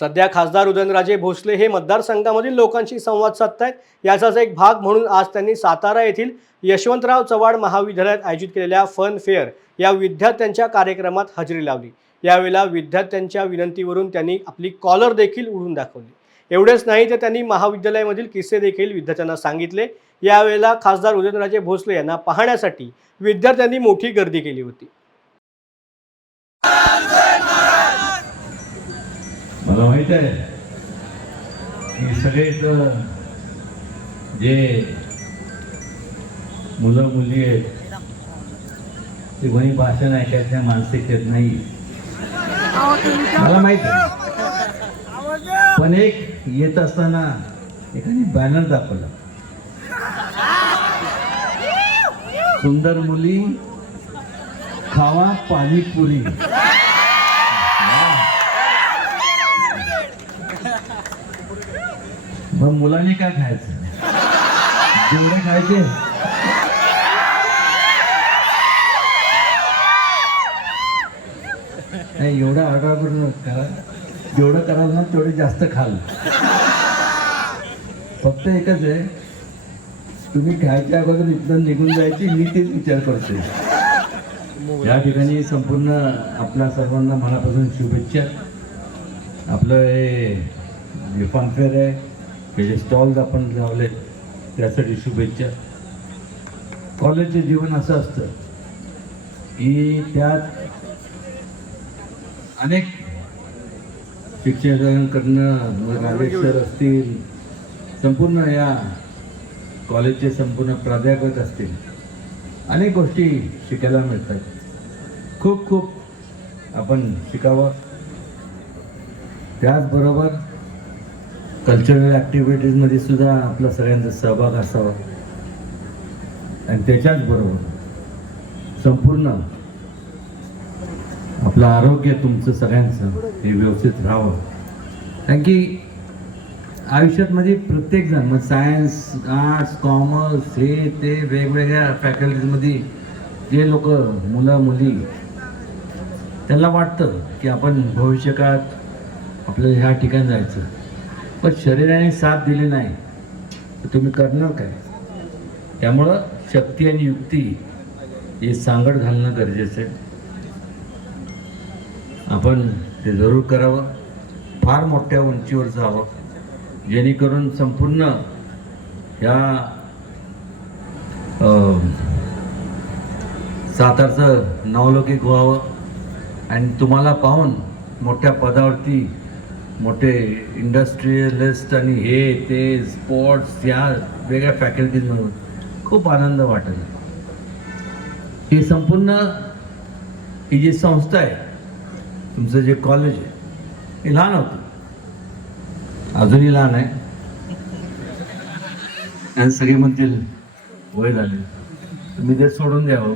सध्या खासदार उदयनराजे भोसले हे मतदारसंघामधील लोकांशी संवाद साधतायत। याचाच एक भाग म्हणून आज त्यांनी सातारा येथील यशवंतराव चव्हाण महाविद्यालयात आयोजित केलेल्या फन फेअर या विद्यार्थ्यांच्या कार्यक्रमात हजेरी लावली। यावेळेला विद्यार्थ्यांच्या विनंतीवरून त्यांनी आपली कॉलर देखील उडवून दाखवली। एवढेच नाही तर त्यांनी महाविद्यालयामधील किस्से देखील विद्यार्थ्यांना सांगितले। यावेळेला खासदार उदयनराजे भोसले यांना पाहण्यासाठी विद्यार्थ्यांनी मोठी गर्दी केली होती। मला माहित आहे की सगळे जे मुलं मुली आहेत ते कोणी भाषण ऐकायच्या मानसिकतेत नाही, मला माहित आहे। पण एक येत असताना एकाने बॅनर दाखवला, सुंदर मुली खावा पाणीपुरी। मग मुलांनी काय खायचं, जेवढे खायचे नाही, एवढा ऑर्डर करून करा, जेवढं कराल ना तेवढे जास्त खाल। फक्त एकच आहे, तुम्ही खायच्या अगोदर इथं निघून जायची, मी तेच विचार करते। या ठिकाणी संपूर्ण आपल्या सर्वांना मनापासून शुभेच्छा। आपलं हे फनफेअर आहे, हे जे स्टॉल्स आपण लावले त्यासाठी शुभेच्छा। कॉलेजचे जीवन असं असतं की त्यात अनेक शिक्षकांकडनं, राजेश सर असतील, संपूर्ण या कॉलेजचे संपूर्ण प्राध्यापक असतील, अनेक गोष्टी शिकायला मिळतात। खूप खूप आपण शिकावं। त्याचबरोबर कल्चरल ॲक्टिव्हिटीजमध्ये सुद्धा आपला सगळ्यांचा सहभाग असावा आणि त्याच्याच बरोबर संपूर्ण आपलं आरोग्य तुमचं सगळ्यांचं हे व्यवस्थित राहावं। कारण की आयुष्यात मध्ये प्रत्येकजण, मग सायन्स, आर्ट्स, कॉमर्स, हे ते वेगवेगळ्या फॅकल्टीजमध्ये जे लोक मुलं मुली त्यांना वाटतं की आपण भविष्यकाळात आपल्याला ह्या ठिकाणी जायचं, पण शरीराने साथ दिली नाही तर तुम्ही करणार काय? त्यामुळं शक्ती आणि युक्ती हे सांगड घालणं गरजेचं आहे। आपण ते जरूर करावं, फार मोठ्या उंचीवर जावं, जेणेकरून संपूर्ण या सातारचं नावलौकिक व्हावं आणि तुम्हाला पाहून मोठ्या पदावरती मोठे इंडस्ट्रियलिस्ट आणि हे ते स्पोर्ट्स या वेगळ्या फॅकल्टीजमधून खूप आनंद वाटेल। ही संपूर्ण ही जी संस्था आहे, तुमचं जे कॉलेज आहे, हे लहान होतं, अजूनही लहान आहे आणि सगळे म्हणतील वय झाले, तुम्ही ते सोडून द्यावं।